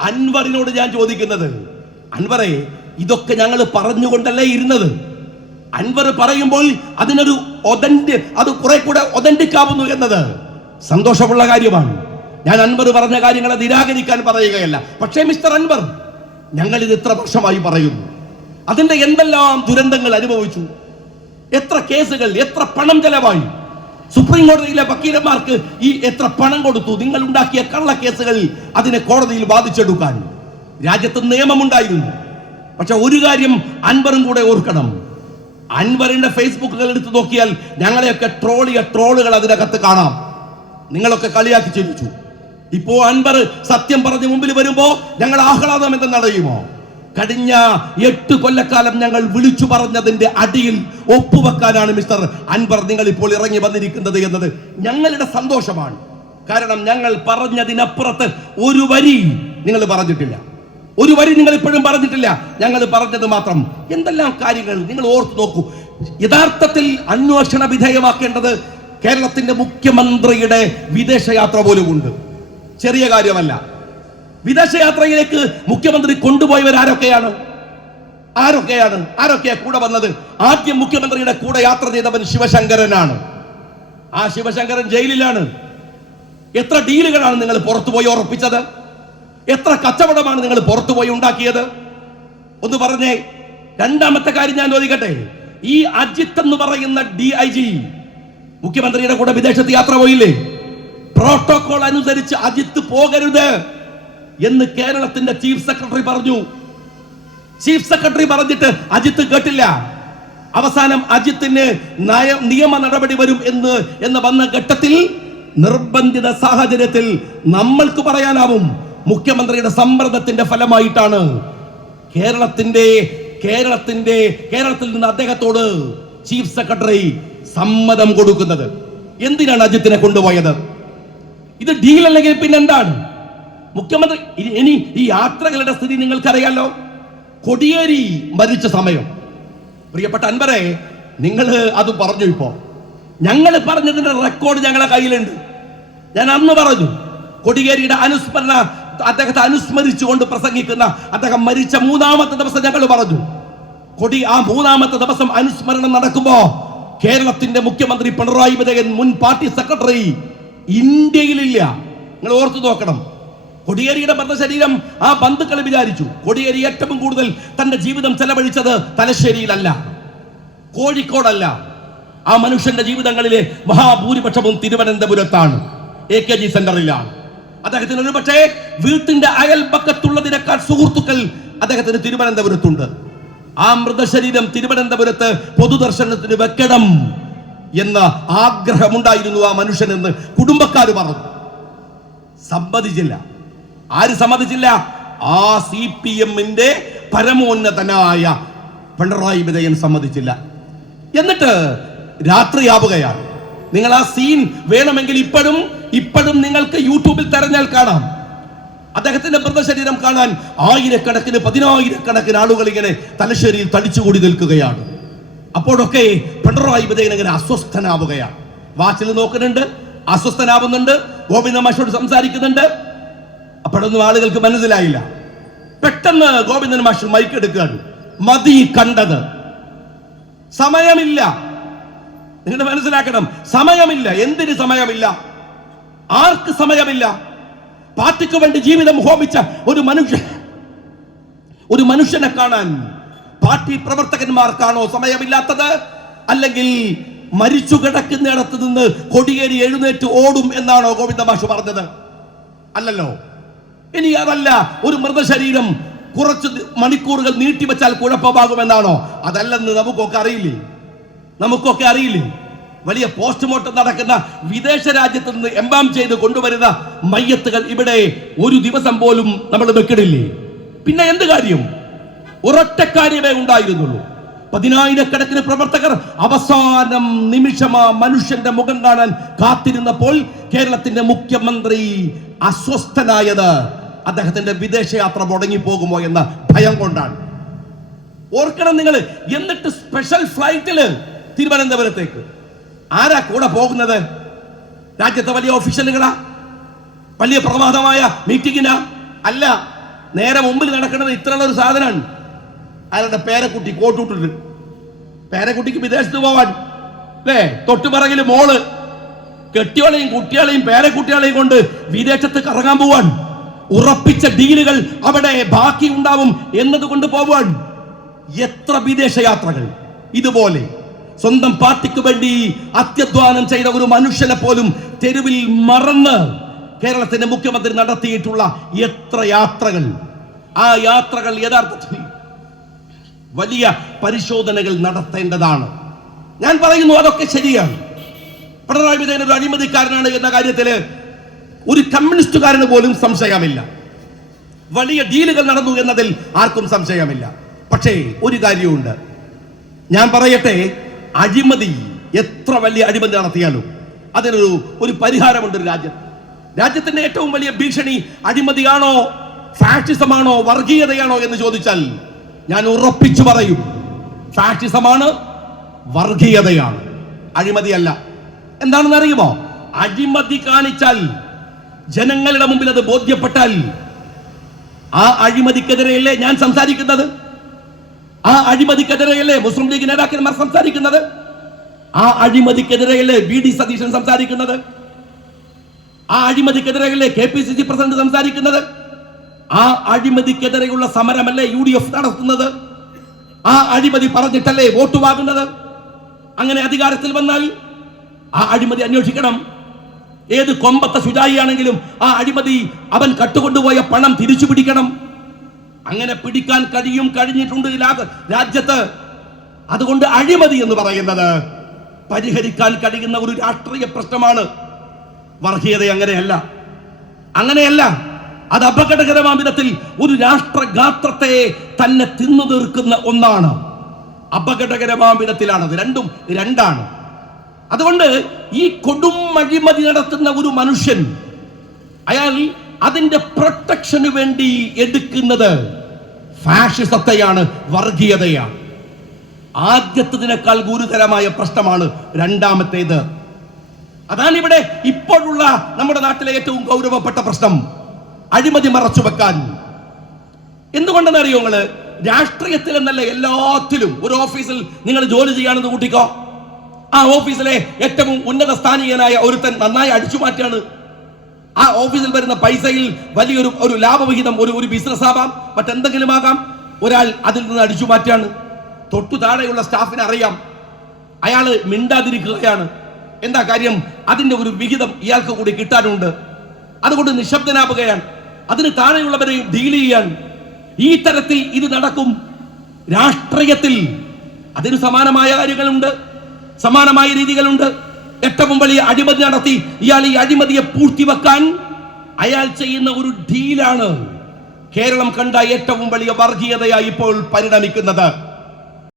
അൻവറിനോട് ഞാൻ ചോദിക്കുന്നത് അൻവറെ ഇതൊക്കെ ഞങ്ങൾ പറഞ്ഞുകൊണ്ടല്ലേ ഇരുന്നത്? അൻവർ പറയുമ്പോൾ അതിനൊരു ഒതന്റ് അത് കുറെ കൂടെ ഒതന്റിക്കാവുന്നു എന്നത് സന്തോഷമുള്ള കാര്യമാണ്. ഞാൻ അൻവർ പറഞ്ഞ കാര്യങ്ങളെ നിരാകരിക്കാൻ പറയുകയല്ല. പക്ഷേ മിസ്റ്റർ അൻവർ ഞങ്ങൾ ഇത് ഇത്ര വർഷമായി പറയുന്നു. അതിന്റെ എന്തെല്ലാം ദുരന്തങ്ങൾ അനുഭവിച്ചു? എത്ര കേസുകൾ എത്ര പണം ചെലവായി? സുപ്രീം കോടതിയിലെ വക്കീലന്മാർക്ക് ഈ എത്ര പണം കൊടുത്തു? നിങ്ങൾ ഉണ്ടാക്കിയ കള്ള കേസുകളിൽ അതിനെ കോടതിയിൽ ബാധിച്ചെടുക്കാൻ രാജ്യത്ത് നിയമമുണ്ടായിരുന്നു. പക്ഷെ ഒരു കാര്യം അൻവറും കൂടെ ഓർക്കണം. അൻവറിന്റെ ഫേസ്ബുക്കുകൾ എടുത്തു നോക്കിയാൽ ഞങ്ങളെയൊക്കെ ട്രോളിയ ട്രോളുകൾ അതിനകത്ത് കാണാം. നിങ്ങളൊക്കെ കളിയാക്കി ചിരിച്ചു ഇപ്പോ അൻവർ സത്യം പറഞ്ഞ് മുമ്പിൽ വരുമ്പോ ഞങ്ങൾ ആഹ്ലാദം എന്തെന്നറിയുമോ കഴിഞ്ഞ എട്ട് കൊല്ലക്കാലം ഞങ്ങൾ വിളിച്ചു പറഞ്ഞതിന്റെ അടിയിൽ ഒപ്പുവെക്കാനാണ് മിസ്റ്റർ അൻവർ നിങ്ങൾ ഇപ്പോൾ ഇറങ്ങി വന്നിരിക്കുന്നത് എന്നത് ഞങ്ങളുടെ സന്തോഷമാണ്. കാരണം ഞങ്ങൾ പറഞ്ഞതിനപ്പുറത്ത് ഒരു വരി നിങ്ങൾ പറഞ്ഞിട്ടില്ല. ഒരു വരി നിങ്ങൾ ഇപ്പോഴും പറഞ്ഞിട്ടില്ല. ഞങ്ങൾ പറഞ്ഞത് മാത്രം. എന്തെല്ലാം കാര്യങ്ങൾ നിങ്ങൾ ഓർത്തു നോക്കൂ. യഥാർത്ഥത്തിൽ അന്വേഷണ വിധേയമാക്കേണ്ടത് കേരളത്തിന്റെ മുഖ്യമന്ത്രിയുടെ വിദേശയാത്ര പോലും ഉണ്ട് ചെറിയ കാര്യമല്ല. വിദേശയാത്രയിലേക്ക് മുഖ്യമന്ത്രി കൊണ്ടുപോയവരാരൊക്കെയാണ് ആരൊക്കെയാണ്? ആരൊക്കെയാ കൂടെ വന്നത്? ആദ്യം മുഖ്യമന്ത്രിയുടെ കൂടെ യാത്ര ചെയ്തവൻ ശിവശങ്കരനാണ്. ആ ശിവശങ്കരൻ ജയിലിലാണ്. എത്ര ഡീലുകളാണ് നിങ്ങൾ പുറത്തുപോയി ഉറപ്പിച്ചത്? എത്ര കച്ചവടമാണ് നിങ്ങൾ പുറത്തുപോയി ഉണ്ടാക്കിയത്? ഒന്ന് പറഞ്ഞേ രണ്ടാമത്തെ കാര്യം ഞാൻ ചോദിക്കട്ടെ. ഈ അജിത്ത് എന്ന് പറയുന്ന ഡി ഐ ജി മുഖ്യമന്ത്രിയുടെ കൂടെ വിദേശത്ത് യാത്ര പോയില്ലേ? പ്രോട്ടോകോൾ അനുസരിച്ച് അജിത്ത് പോകരുത്. എന്ന് കേരളത്തിന്റെ ചീഫ് സെക്രട്ടറി പറഞ്ഞു. ചീഫ് സെക്രട്ടറി പറഞ്ഞിട്ട് അജിത്ത് കേട്ടില്ല. അവസാനം അജിത്തിന് നയ നിയമ നടപടി വരും എന്ന് എന്ന് വന്ന ഘട്ടത്തിൽ നിർബന്ധിത സാഹചര്യത്തിൽ നമ്മൾക്ക് പറയാനാവും. മുഖ്യമന്ത്രിയുടെ സമ്മർദ്ദത്തിന്റെ ഫലമായിട്ടാണ്. കേരളത്തിന്റെ കേരളത്തിന്റെ കേരളത്തിൽ നിന്ന് അദ്ദേഹത്തോട് ചീഫ് സെക്രട്ടറി സമ്മതം കൊടുക്കുന്നത്. എന്തിനാണ് അജിത്തിനെ കൊണ്ടുപോയത്? ഇത് ഡീൽ അല്ലെങ്കിൽ പിന്നെന്താണ്? മുഖ്യമന്ത്രി ഇനി- ഈ യാത്രകളുടെ സ്ഥിതി നിങ്ങൾക്കറിയാലോ? കൊടിയേരി മരിച്ച സമയം. പ്രിയപ്പെട്ട അൻപരെ നിങ്ങൾ അത് പറഞ്ഞു ഇപ്പോ. ഞങ്ങൾ പറഞ്ഞതിന്റെ റെക്കോർഡ് ഞങ്ങളുടെ കയ്യിലുണ്ട്. ഞാൻ അന്ന് പറഞ്ഞു കൊടിയേരിയുടെ അനുസ്മരണ അദ്ദേഹത്തെ അനുസ്മരിച്ചുകൊണ്ട് പ്രസംഗിക്കുന്ന അദ്ദേഹം മരിച്ച മൂന്നാമത്തെ ദിവസം ഞങ്ങൾ പറഞ്ഞു. കൊടി ആ മൂന്നാമത്തെ ദിവസം അനുസ്മരണം നടക്കുമ്പോ കേരളത്തിന്റെ മുഖ്യമന്ത്രി പിണറായി വിജയൻ മുൻ പാർട്ടി സെക്രട്ടറി ഇന്ത്യയിലില്ല. നിങ്ങൾ ഓർത്തു നോക്കണം. കൊടിയേരിയുടെ മൃതശരീരം ആ ബന്ധുക്കൾ വിചാരിച്ചു. കൊടിയേരി ഏറ്റവും കൂടുതൽ തന്റെ ജീവിതം ചെലവഴിച്ചത് തലശ്ശേരിയിലല്ല കോഴിക്കോടല്ല. ആ മനുഷ്യന്റെ ജീവിതങ്ങളിലെ മഹാഭൂരിപക്ഷവും തിരുവനന്തപുരത്താണ് എ കെ ജി സെന്ററിലാണ്. അദ്ദേഹത്തിന് ഒരു പക്ഷേ വീട്ടിന്റെ അയൽപക്കത്തുള്ളതിനേക്കാൾ സുഹൃത്തുക്കൾ അദ്ദേഹത്തിന് തിരുവനന്തപുരത്തുണ്ട്. ആ മൃതശരീരം തിരുവനന്തപുരത്ത് പൊതുദർശനത്തിന് വെക്കണം എന്ന ആഗ്രഹമുണ്ടായിരുന്നു ആ മനുഷ്യനെന്ന് കുടുംബക്കാർ പറഞ്ഞു. സമ്മതിച്ചില്ല. ആര് സമ്മതിച്ചില്ല? ആ സി പി എമ്മിന്റെ പരമോന്നതനായ പിണറായി വിജയൻ സമ്മതിച്ചില്ല. എന്നിട്ട് രാത്രിയാവുകയാണ് നിങ്ങൾ ആ സീൻ വേണമെങ്കിൽ ഇപ്പോഴും ഇപ്പോഴും നിങ്ങൾക്ക് യൂട്യൂബിൽ തെരഞ്ഞാൽ കാണാം. അദ്ദേഹത്തിന്റെ മൃതശരീരം കാണാൻ ആയിരക്കണക്കിന് പതിനായിരക്കണക്കിന് ആളുകൾ ഇങ്ങനെ തലശ്ശേരിയിൽ തടിച്ചുകൂടി നിൽക്കുകയാണ്. അപ്പോഴൊക്കെ പിണറായി വിജയൻ ഇങ്ങനെ അസ്വസ്ഥനാവുകയാണ്. വാച്ചിൽ നോക്കുന്നുണ്ട് അസ്വസ്ഥനാവുന്നുണ്ട് ഗോവിന്ദ മാഷോട് സംസാരിക്കുന്നുണ്ട്. അപ്പോഴൊന്നും ആളുകൾക്ക് മനസ്സിലായില്ല. പെട്ടെന്ന് ഗോവിന്ദൻ മാഷ് മൈക്ക് എടുക്കുകയാണ്. മതി കണ്ടത്. സമയമില്ല. നിങ്ങൾ മനസ്സിലാക്കണം സമയമില്ല. എന്തിന് സമയമില്ല? ആർക്ക് സമയമില്ല? പാർട്ടിക്ക് വേണ്ടി ജീവിതം ഹോമിച്ച ഒരു മനുഷ്യ ഒരു മനുഷ്യനെ കാണാൻ പാർട്ടി പ്രവർത്തകന്മാർക്കാണോ സമയമില്ലാത്തത്? അല്ലെങ്കിൽ മരിച്ചു കിടക്കുന്നിടത്ത് നിന്ന് കൊടിയേരി എഴുന്നേറ്റ് ഓടും എന്നാണോ ഗോവിന്ദ മാഷ് പറഞ്ഞത്? അല്ലല്ലോ. ഇനി അതല്ല ഒരു മൃതശരീരം കുറച്ച് മണിക്കൂറുകൾ നീട്ടിവെച്ചാൽ കുഴപ്പമാകുമെന്നാണോ? അതല്ലെന്ന് നമുക്കൊക്കെ അറിയില്ലേ? നമുക്കൊക്കെ അറിയില്ലേ? വലിയ പോസ്റ്റ്മോർട്ടം നടക്കുന്ന വിദേശ രാജ്യത്ത് നിന്ന് എംബാം ചെയ്ത് കൊണ്ടുവരുന്ന മയ്യത്തുകൾ ഇവിടെ ഒരു ദിവസം പോലും നമ്മൾ വെക്കിടില്ലേ? പിന്നെ എന്ത് കാര്യം? ഒരൊറ്റ കാര്യമേ ഉണ്ടായിരുന്നുള്ളൂ. പതിനായിരക്കണക്കിന് പ്രവർത്തകർ അവസാനം നിമിഷമാ മനുഷ്യന്റെ മുഖം കാണാൻ കാത്തിരുന്നപ്പോൾ കേരളത്തിന്റെ മുഖ്യമന്ത്രി അസ്വസ്ഥനായത് അദ്ദേഹത്തിന്റെ വിദേശയാത്ര മുടങ്ങി മുടങ്ങിപ്പോകുമോ എന്ന ഭയം കൊണ്ടാണ്. ഓർക്കണം നിങ്ങൾ എന്നിട്ട് സ്പെഷ്യൽ ഫ്ലൈറ്റിൽ തിരുവനന്തപുരത്തേക്ക്. ആരാ കൂടെ പോകുന്നത്? രാജ്യത്തെ വലിയ ഓഫീഷ്യലുകളാ വലിയ പ്രമാദമായ മീറ്റിങ്ങിനാ അല്ല നേരെ മുമ്പിൽ നടക്കുന്നത് ഇത്രയുള്ള ഒരു സാധനമാണ്. അയാളുടെ പേരക്കുട്ടി കോട്ടൂട്ടിട്ട് പേരക്കുട്ടിക്ക് വിദേശത്ത് പോവാൻ അല്ലേ തൊട്ടുപറകിൽ മോൾ. കെട്ടിയോളെയും കുട്ടികളെയും പേരക്കുട്ടികളെയും കൊണ്ട് വിദേശത്ത് കറങ്ങാൻ പോവാൻ. ഉറപ്പിച്ച ഡീലുകൾ അവിടെ ബാക്കി ഉണ്ടാവും എന്നതുകൊണ്ട് പോവാൻ എത്ര വിദേശ യാത്രകൾ ഇതുപോലെ സ്വന്തം പാർട്ടിക്ക് വേണ്ടി അത്യധ്വാനം ചെയ്ത ഒരു മനുഷ്യനെ പോലും തെരുവിൽ മറന്ന് കേരളത്തിന്റെ മുഖ്യമന്ത്രി നടത്തിയിട്ടുള്ള എത്ര യാത്രകൾ? ആ യാത്രകൾ യഥാർത്ഥത്തിൽ വലിയ പരിശോധനകൾ നടത്തേണ്ടതാണ്. ഞാൻ പറയുന്നു അതൊക്കെ ശരിയാണ്. പിണറായി വിജയൻ ഒരു അഴിമതിക്കാരനാണ് എന്ന കാര്യത്തിൽ ഒരു കമ്മ്യൂണിസ്റ്റുകാരന് പോലും സംശയമില്ല. വലിയ ഡീലുകൾ നടന്നു എന്നതിൽ ആർക്കും സംശയമില്ല. പക്ഷേ ഒരു കാര്യമുണ്ട് ഞാൻ പറയട്ടെ അഴിമതി എത്ര വലിയ അഴിമതി നടത്തിയാലും അതിനൊരു ഒരു പരിഹാരമുണ്ട് ഒരു രാജ്യത്ത് രാജ്യത്തിന്റെ ഏറ്റവും വലിയ ഭീഷണി അഴിമതിയാണോ ഫാഷിസമാണോ വർഗീയതയാണോ എന്ന് ചോദിച്ചാൽ ഞാൻ ഉറപ്പിച്ചു പറയും ഫാഷിസമാണ് വർഗീയതയാണ്. അഴിമതിയല്ല. എന്താണെന്ന് അറിയുമോ അഴിമതി കാണിച്ചാൽ ജനങ്ങളുടെ മുമ്പിൽ അത് ബോധ്യപ്പെട്ടാൽ ആ അഴിമതിക്കെതിരെയല്ലേ ഞാൻ സംസാരിക്കുന്നത്? ആ അഴിമതിക്കെതിരെയല്ലേ മുസ്ലിം ലീഗ് നേതാക്കന്മാർ സംസാരിക്കുന്നത്? ആ അഴിമതിക്കെതിരെയല്ലേ വി ഡി സതീശൻ സംസാരിക്കുന്നത്? ആ അഴിമതിക്കെതിരെയല്ലേ K P C C president സംസാരിക്കുന്നത്? ആ അഴിമതിക്കെതിരെയുള്ള സമരമല്ലേ യു ഡി എഫ് നടത്തുന്നത്? ആ അഴിമതി പറഞ്ഞിട്ടല്ലേ വോട്ട് വാങ്ങുന്നത്? അങ്ങനെ അധികാരത്തിൽ വന്നാൽ ആ അഴിമതി അന്വേഷിക്കണം. ഏത് കൊമ്പത്തെ ശുചായിയാണെങ്കിലും ആ അഴിമതി അവൻ കട്ടുകൊണ്ടുപോയ പണം തിരിച്ചു പിടിക്കണം. അങ്ങനെ പിടിക്കാൻ കഴിയും കഴിഞ്ഞിട്ടുണ്ട് രാജ്യത്ത്. അതുകൊണ്ട് അഴിമതി എന്ന് പറയുന്നത് പരിഹരിക്കാൻ കഴിയുന്ന ഒരു രാഷ്ട്രീയ പ്രശ്നമാണ്. വർഗീയത അങ്ങനെയല്ല. അങ്ങനെയല്ല. അത് അപകടകരമാം വിധത്തിൽ ഒരു രാഷ്ട്രഗാത്രത്തെ തന്നെ തിന്നു തീർക്കുന്ന ഒന്നാണ്. അപകടകരമാം വിധത്തിലാണത്. രണ്ടും രണ്ടാണ്. അതുകൊണ്ട് ഈ കൊടും അഴിമതി നടത്തുന്ന ഒരു മനുഷ്യൻ അയാൾ അതിന്റെ പ്രൊട്ടക്ഷന് വേണ്ടി എടുക്കുന്നത് ഫാഷിസത്തെയാണ് വർഗീയതയാണ്. ആദ്യത്തതിനേക്കാൾ ഗുരുതരമായ പ്രശ്നമാണ് രണ്ടാമത്തേത്. അതാണ് ഇവിടെ ഇപ്പോഴുള്ള നമ്മുടെ നാട്ടിലെ ഏറ്റവും ഗൗരവപ്പെട്ട പ്രശ്നം. അഴിമതി മറച്ചു വെക്കാൻ. എന്തുകൊണ്ടെന്ന് അറിയോ നിങ്ങൾ? രാഷ്ട്രീയത്തിൽ എന്നല്ല എല്ലാത്തിലും. ഒരു ഓഫീസിൽ നിങ്ങൾ ജോലി ചെയ്യാണെന്ന് കൂട്ടിക്കോ. ആ ഓഫീസിലെ ഏറ്റവും ഉന്നത സ്ഥാനീയനായ ഒരുത്തൻ നന്നായി അടിച്ചു മാറ്റാണ്. ആ ഓഫീസിൽ വരുന്ന പൈസയിൽ വലിയൊരു ഒരു ലാഭവിഹിതം ഒരു ഒരു ബിസിനസ് ആവാം മറ്റെന്തെങ്കിലും ആകാം. ഒരാൾ അതിൽ നിന്ന് അടിച്ചു മാറ്റാണ്. തൊട്ടു താഴെയുള്ള സ്റ്റാഫിനെ അറിയാം. അയാൾ മിണ്ടാതിരിക്കുകയാണ്. എന്താ കാര്യം? അതിന്റെ ഒരു വിഹിതം ഇയാൾക്ക് കൂടി കിട്ടാനുണ്ട്. അതുകൊണ്ട് നിശബ്ദനാവുകയാണ്. അതിന് താഴെയുള്ളവരെയും ഡീൽ ചെയ്യാൻ. ഈ തരത്തിൽ ഇത് നടക്കും. രാഷ്ട്രീയത്തിൽ അതിന് സമാനമായ കാര്യങ്ങളുണ്ട്. സമാനമായ രീതികളുണ്ട്. വലിയ അഴിമതി നടത്തി ഇയാൾ ഈ അഴിമതിയെ പൂഴ്ത്തിവെക്കാൻ അയാൾ ചെയ്യുന്ന ഒരു ഡീലാണ് കേരളം കണ്ട ഏറ്റവും വലിയ വർഗീയതയായി ഇപ്പോൾ പരിണമിക്കുന്നത്.